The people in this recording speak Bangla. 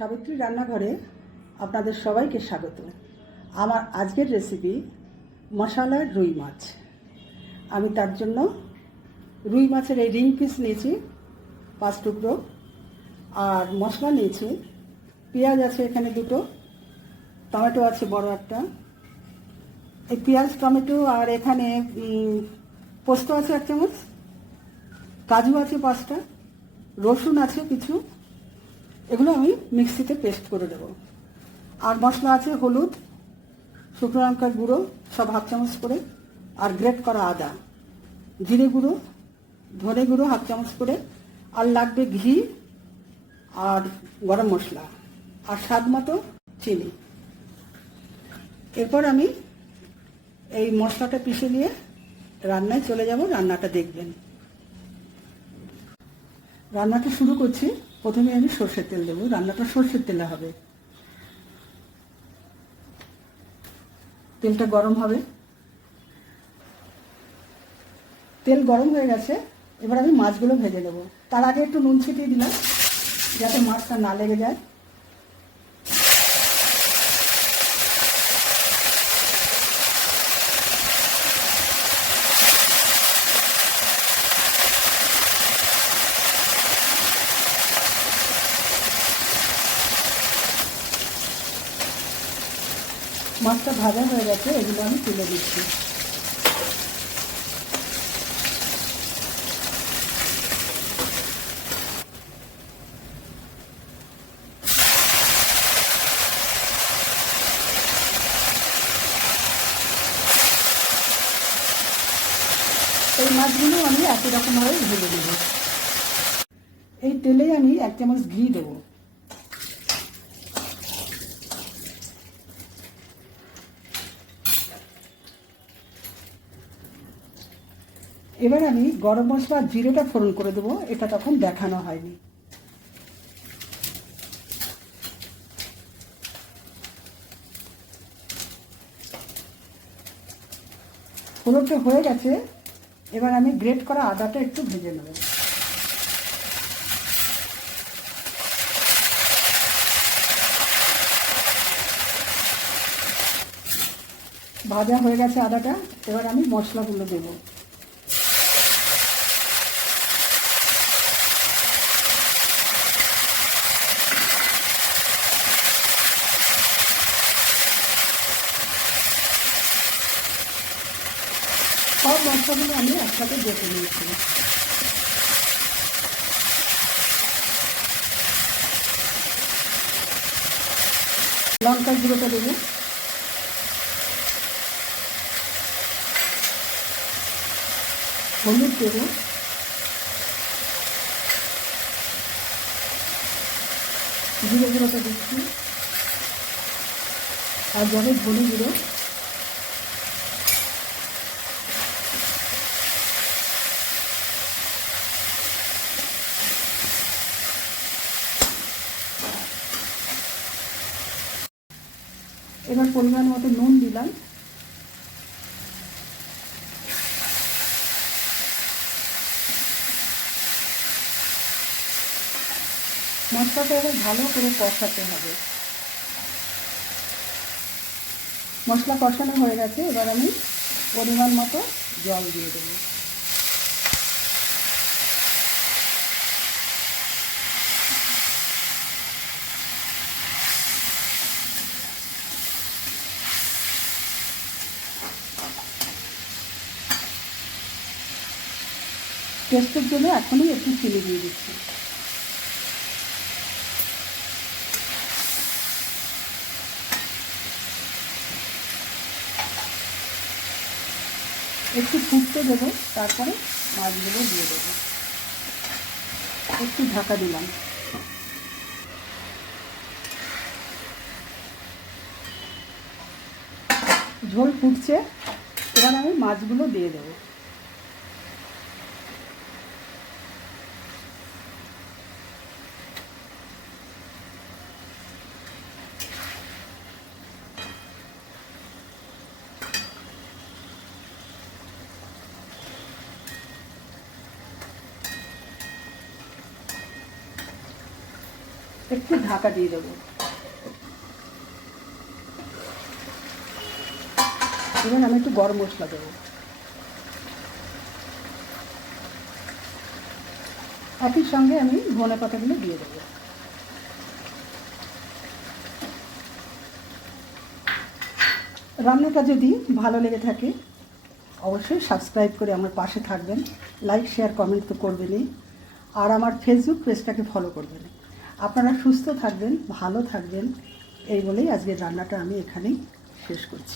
সাবিত্রী রান্নাঘরে আপনাদের সবাইকে স্বাগত। আমার আজকের রেসিপি মশালার রুই মাছ। আমি তার জন্য রুই মাছের এই রিং পিস নিয়েছি 5 টুকরো, আর মশলা নিয়েছি। পেঁয়াজ আছে এখানে 2টো, টমেটো আছে বড় একটা। এই পেঁয়াজ টমেটো আর এখানে পোস্ত আছে 1 চামচ, কাজু আছে 5টা, রসুন আছে কিছু। এগুলো আমি মিক্সিতে পেস্ট করে দেব। আর মশলা আছে হলুদ, শুকনো লঙ্কার গুঁড়ো সব 1/2 চামচ করে, আর গ্রেট করা আদা, জিরে গুঁড়ো, ধনে গুঁড়ো 1/2 চামচ করে, আর লাগবে ঘি আর গরম মশলা আর স্বাদ মতো চিনি। এরপর আমি এই মশলাটা পিষে নিয়ে রান্নায় চলে যাব। রান্নাটা দেখবেন। রান্নাটা শুরু করছি। প্রথমে আমি সর্ষের তেল দেবো। রান্নাটা সর্ষের তেলে হবে। তেলটা গরম হবে। তেল গরম হয়ে গেছে, এবার আমি মাছগুলো ভেজে নেব। তার আগে একটু নুন ছিটিয়ে দিলাম যাতে মাছটা না লেগে যায়। মাছটা ভাজা হয়ে গেছে, এগুলো আমি তুলে দিচ্ছি। এই মাছগুলো আমি একই রকমভাবে ভেজে দেব। এই তেলে আমি 1 চামচ ঘি দেবো। এবার আমি গরম মশলা আর জিরেটা ফোড়ন করে দেবো। এটা তখন দেখানো হয়নি। ফোড়নটা হয়ে গেছে, এবার আমি গ্রেট করা আদাটা একটু ভেজে নেব। ভাজা হয়ে গেছে আদাটা, এবার আমি মশলাগুলো দেব। সব মশলাগুলো আমি একসাথে বেটে নিয়েছি। লঙ্কার গুঁড়োটা দেবো, হলুদ দেবো, জিরে গুঁড়োটা দিচ্ছি, আর যাবে ধনে গুঁড়ো, এবার পরিমাণ মতো নুন দিলাম। মশলাটা এবার ভালো করে কষাতে হবে। মশলা কষানো হয়ে গেছে, এবার আমি পরিমাণ মতো জল দিয়ে দেবো। টেস্টের জন্য এখনই একটু চিনি দিয়ে দিচ্ছি। একটু ফুটতে দেবো, তারপরে মাছগুলো দিয়ে দেবো। একটু ঢাকা দিলাম। ঝোল ফুটছে, এবার আমি মাছগুলো দিয়ে দেবো। একটু ঢাকা দিয়ে দেবো। এবার আমি একটু গরম মশলা দেবো। একই সঙ্গে আমি ধনে পাতাগুলো দিয়ে দেবো। রান্নাটা যদি ভালো লেগে থাকে অবশ্যই সাবস্ক্রাইব করে আমার পাশে থাকবেন, লাইক শেয়ার কমেন্ট তো করবেনই, আর আমার ফেসবুক পেজটাকে ফলো করবেন। আপনারা সুস্থ থাকবেন, ভালো থাকবেন, এই বলেই আজকের রান্নাটা আমি এখানেই শেষ করছি।